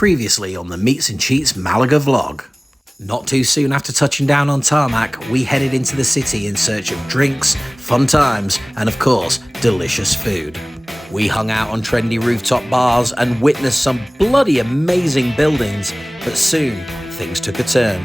Previously on the Meats and Cheats Malaga vlog. Not too soon after touching down on tarmac, we headed into the city in search of drinks, fun times, and of course, delicious food. We hung out on trendy rooftop bars and witnessed some bloody amazing buildings, but soon things took a turn.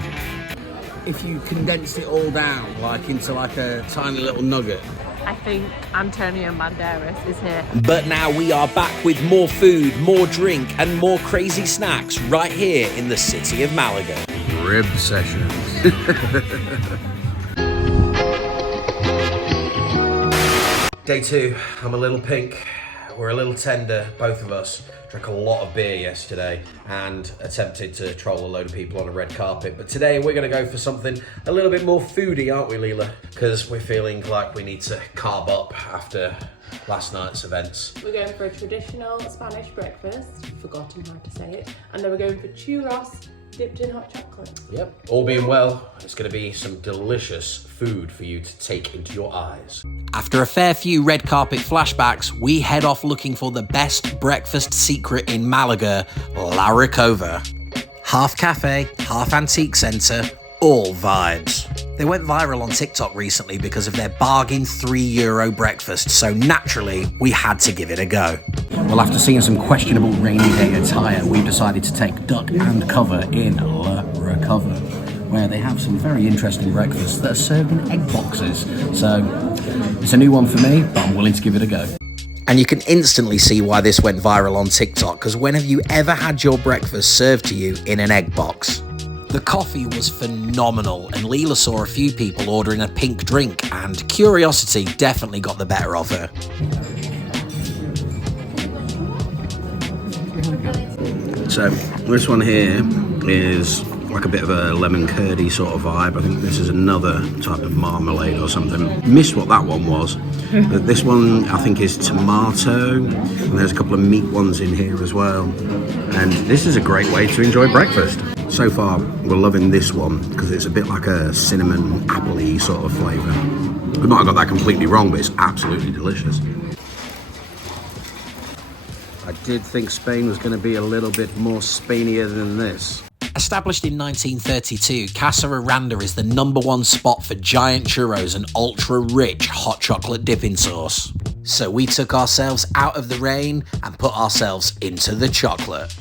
If you condensed it all down, into a tiny little nugget. I think Antonio Banderas is here. But now we are back with more food, more drink, and more crazy snacks right here in the city of Malaga. Rib sessions. Day two, I'm a little pink. We're a little tender, both of us. Drank a lot of beer yesterday and attempted to troll a load of people on a red carpet. But today we're going to go for something a little bit more foodie, aren't we, Leela? Because we're feeling like we need to carb up after last night's events. We're going for a traditional Spanish breakfast, forgotten how to say it, and then we're going for churros dipped in hot chocolate. Yep, all being well, it's going to be some delicious food for you to take into your eyes. After a fair few red carpet flashbacks, we head off looking for the best breakfast secret in Malaga, La Recova. Half cafe, half antique centre, all vibes. They went viral on TikTok recently because of their bargain €3 breakfast, so naturally, we had to give it a go. Well, after seeing some questionable rainy day attire, we've decided to take duck and cover in La Recova, where they have some very interesting breakfasts that are served in egg boxes. So, it's a new one for me, but I'm willing to give it a go. And you can instantly see why this went viral on TikTok, because when have you ever had your breakfast served to you in an egg box? The coffee was phenomenal, and Leela saw a few people ordering a pink drink, and curiosity definitely got the better of her. So, this one here is like a bit of a lemon curdy sort of vibe. I think this is another type of marmalade or something. Missed what that one was. But this one I think is tomato, and there's a couple of meat ones in here as well. And this is a great way to enjoy breakfast. So far, we're loving this one because it's a bit like a cinnamon apple-y sort of flavour. We might have got that completely wrong, but it's absolutely delicious. I did think Spain was going to be a little bit more Spainier than this. Established in 1932, Casa Aranda is the #1 spot for giant churros and ultra-rich hot chocolate dipping sauce. So we took ourselves out of the rain and put ourselves into the chocolate.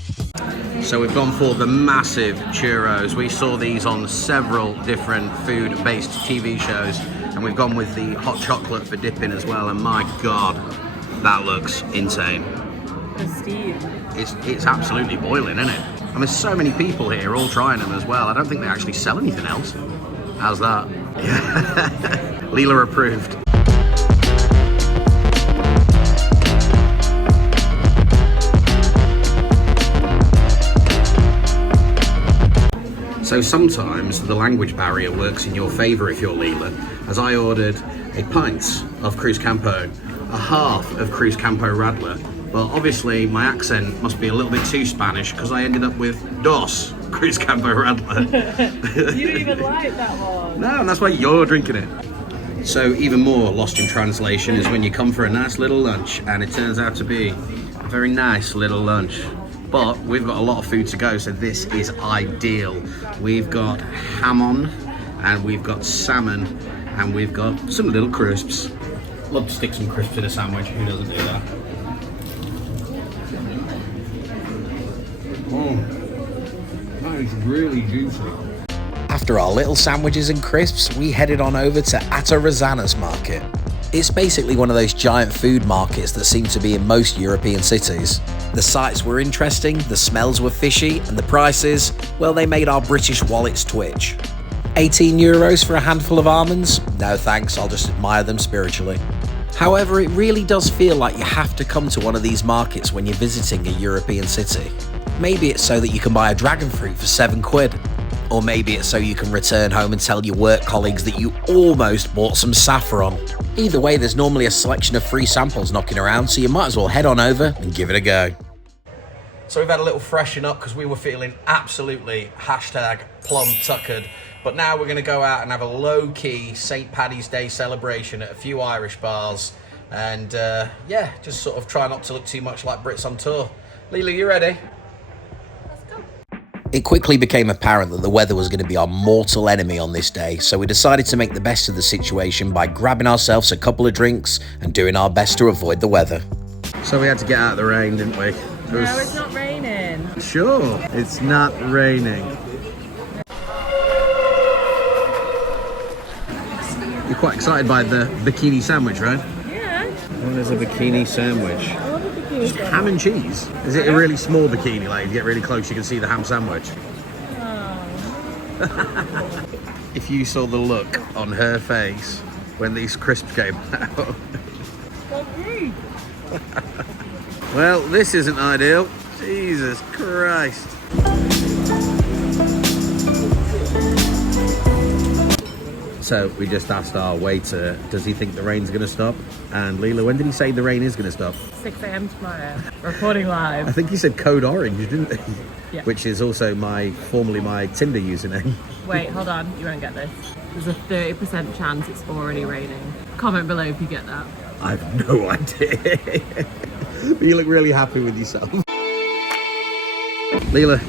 So we've gone for the massive churros. We saw these on several different food-based TV shows, and we've gone with the hot chocolate for dipping as well, and my God, that looks insane. The steam. It's absolutely boiling, isn't it? And there's so many people here all trying them as well. I don't think they actually sell anything else. How's that? Yeah. Leela approved. So sometimes the language barrier works in your favour if you're Leela, as I ordered a pint of Cruz Campo, a half of Cruz Campo Radler. Well, obviously my accent must be a little bit too Spanish because I ended up with dos Cruz Campo Radler. You don't even like that one. No, and that's why you're drinking it. So even more lost in translation is when you come for a nice little lunch and it turns out to be a very nice little lunch. But we've got a lot of food to go, so this is ideal. We've got hamon, and we've got salmon, and we've got some little crisps. Love to stick some crisps in a sandwich, who doesn't do that? Oh, that is really juicy. After our little sandwiches and crisps, we headed on over to Atarazanas Market. It's basically one of those giant food markets that seem to be in most European cities. The sights were interesting, the smells were fishy, and the prices, well, they made our British wallets twitch. €18 for a handful of almonds? No thanks, I'll just admire them spiritually. However, it really does feel like you have to come to one of these markets when you're visiting a European city. Maybe it's so that you can buy a dragon fruit for £7. Or maybe it's so you can return home and tell your work colleagues that you almost bought some saffron. Either way, there's normally a selection of free samples knocking around, so you might as well head on over and give it a go. So we've had a little freshen up because we were feeling absolutely #plum-tuckered. But now we're going to go out and have a low-key St. Paddy's Day celebration at a few Irish bars. And yeah, just sort of try not to look too much like Brits on tour. Leela, you ready? Let's It quickly became apparent that the weather was going to be our mortal enemy on this day, so we decided to make the best of the situation by grabbing ourselves a couple of drinks and doing our best to avoid the weather. So we had to get out of the rain, didn't we? No, it's not raining. Sure, it's not raining. You're quite excited by the bikini sandwich, right? Yeah. What is a bikini sandwich? I love a bikini Just sandwich. ham and cheese. Is it a really small bikini? Like, if you get really close, you can see the ham sandwich. Oh. If you saw the look on her face when these crisps came out. Well, this isn't ideal. Jesus Christ. So we just asked our waiter, does he think the rain's going to stop? And Leela, when did he say the rain is going to stop? 6 a.m. tomorrow. Recording live. I think he said code orange, didn't he? Yeah. Which is also formerly my Tinder username. Wait, hold on. You won't get this. There's a 30% chance it's already raining. Comment below if you get that. I have no idea. But you look really happy with yourself. Leela,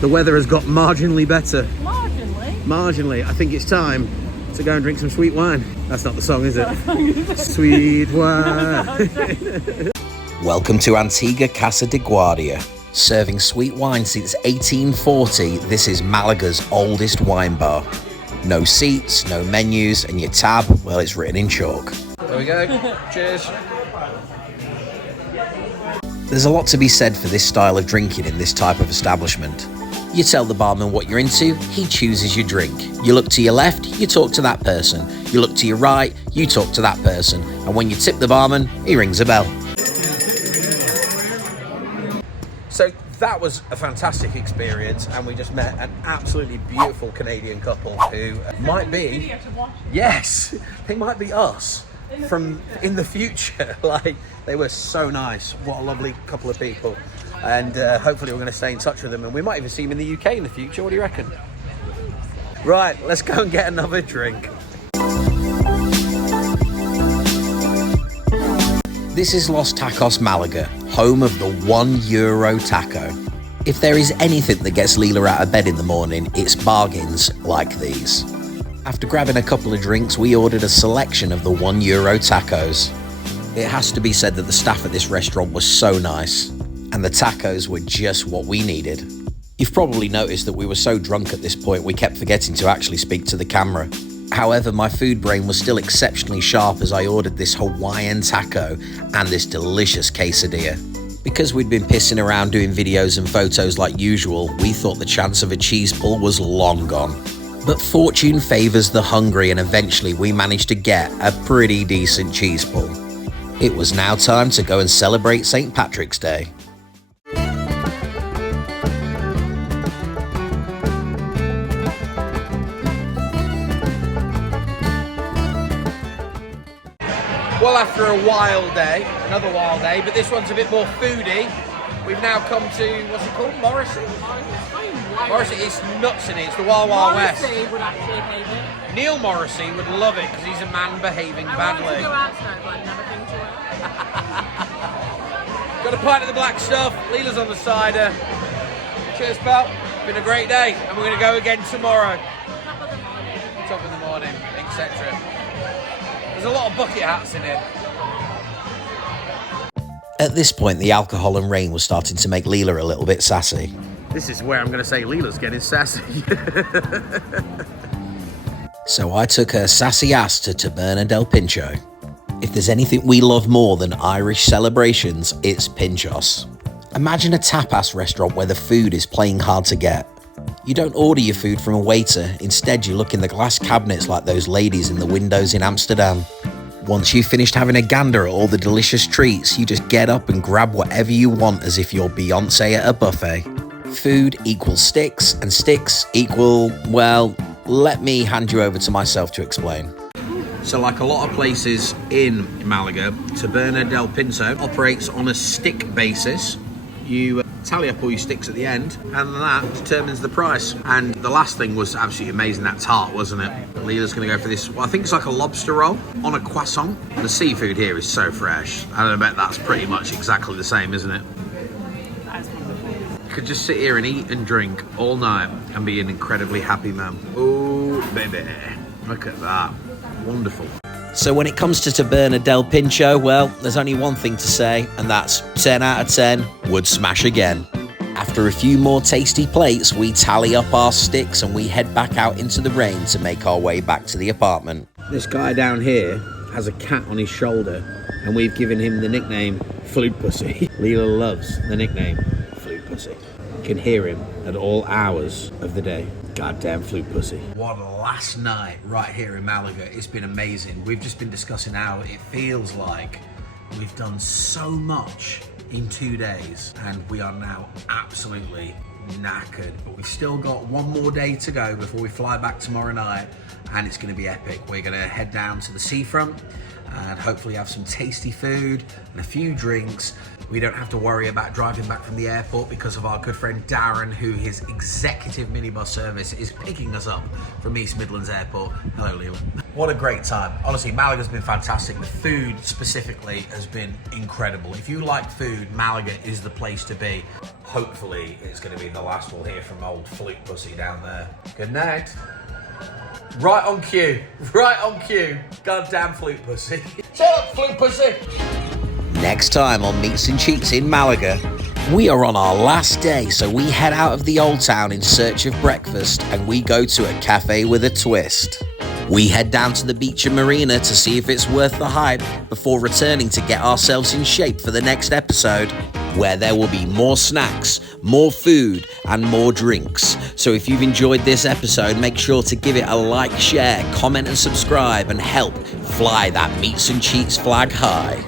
the weather has got marginally better. Marginally? Marginally. I think it's time to go and drink some sweet wine. That's not the song, is it? Sweet wine. Welcome to Antigua Casa de Guardia. Serving sweet wine since 1840, this is Malaga's oldest wine bar. No seats, no menus, and your tab, well, it's written in chalk. There we go. Cheers. There's a lot to be said for this style of drinking in this type of establishment. You tell the barman what you're into, he chooses your drink. You look to your left, you talk to that person. You look to your right, you talk to that person. And when you tip the barman, he rings a bell. So that was a fantastic experience, and we just met an absolutely beautiful Canadian couple who might be, yes, they might be us from in the future. Like, they were so nice. What a lovely couple of people. And hopefully we're going to stay in touch with them, and we might even see them in the UK in the future. What do you reckon? Right, let's go and get another drink. This is Los Tacos Malaga, home of the €1 taco. If there is anything that gets Leela out of bed in the morning, it's bargains like these. After grabbing a couple of drinks, we ordered a selection of the €1 tacos. It has to be said that the staff at this restaurant was so nice, and the tacos were just what we needed. You've probably noticed that we were so drunk at this point we kept forgetting to actually speak to the camera. However, my food brain was still exceptionally sharp as I ordered this Hawaiian taco and this delicious quesadilla. Because we'd been pissing around doing videos and photos like usual, we thought the chance of a cheese pull was long gone. But fortune favours the hungry, and eventually we managed to get a pretty decent cheese pull. It was now time to go and celebrate St. Patrick's Day. Well, after a wild day, another wild day, but this one's a bit more foodie. We've now come to, what's it called? Morrissey? Morrissey, it's nuts in it. It's the Wild Wild West. Morrissey would actually hate it. Neil Morrissey would love it because he's a man behaving badly. I wanted to go out tonight, but I'd never been to it. Got a pint of the black stuff. Leela's on the cider. Cheers, pal. Been a great day, and we're going to go again tomorrow. Top of the morning, etc. There's a lot of bucket hats in here. At this point, the alcohol and rain was starting to make Leela a little bit sassy. This is where I'm going to say Leela's getting sassy. So I took her sassy ass to Taberna Del Pintxo. If there's anything we love more than Irish celebrations, it's Pintxos. Imagine a tapas restaurant where the food is playing hard to get. You don't order your food from a waiter, instead you look in the glass cabinets like those ladies in the windows in Amsterdam. Once you've finished having a gander at all the delicious treats, you just get up and grab whatever you want as if you're Beyonce at a buffet. Food equals sticks, and sticks equal, well, let me hand you over to myself to explain. So like a lot of places in Malaga, Taberna Del Pintxo operates on a stick basis. You tally up all your sticks at the end, and that determines the price. And the last thing was absolutely amazing, that tart, wasn't it? Leela's going to go for this, well, I think it's like a lobster roll on a croissant. The seafood here is so fresh, and I bet that's pretty much exactly the same, isn't it? could just sit here and eat and drink all night and be an incredibly happy man. Oh, baby. Look at that. Wonderful. So when it comes to Taberna Del Pintxo, well, there's only one thing to say, and that's 10 out of 10, would smash again. After a few more tasty plates, we tally up our sticks and we head back out into the rain to make our way back to the apartment. This guy down here has a cat on his shoulder, and we've given him the nickname Flute Pussy. Leela loves the nickname Flute Pussy. You can hear him at all hours of the day. Goddamn Flute Pussy. What a last night right here in Malaga. It's been amazing. We've just been discussing how it feels like we've done so much in 2 days, and we are now absolutely knackered. But we've still got one more day to go before we fly back tomorrow night, and it's going to be epic. We're going to head down to the seafront and hopefully have some tasty food and a few drinks. We don't have to worry about driving back from the airport because of our good friend Darren, who his executive minibus service is picking us up from East Midlands Airport. Hello, Leela. What a great time. Honestly, Malaga's been fantastic. The food specifically has been incredible. If you like food, Malaga is the place to be. Hopefully, it's going to be the last we'll hear from old Flute Pussy down there. Good night. Right on cue. Right on cue. Goddamn Flute Pussy. Shut up, Flute Pussy. Next time on Meats and Cheats in Malaga, we are on our last day, so we head out of the old town in search of breakfast and we go to a cafe with a twist. We head down to the beach and marina to see if it's worth the hype before returning to get ourselves in shape for the next episode, where there will be more snacks, more food, and more drinks. So if you've enjoyed this episode, make sure to give it a like, share, comment, and subscribe, and help fly that Meats and Cheats flag high.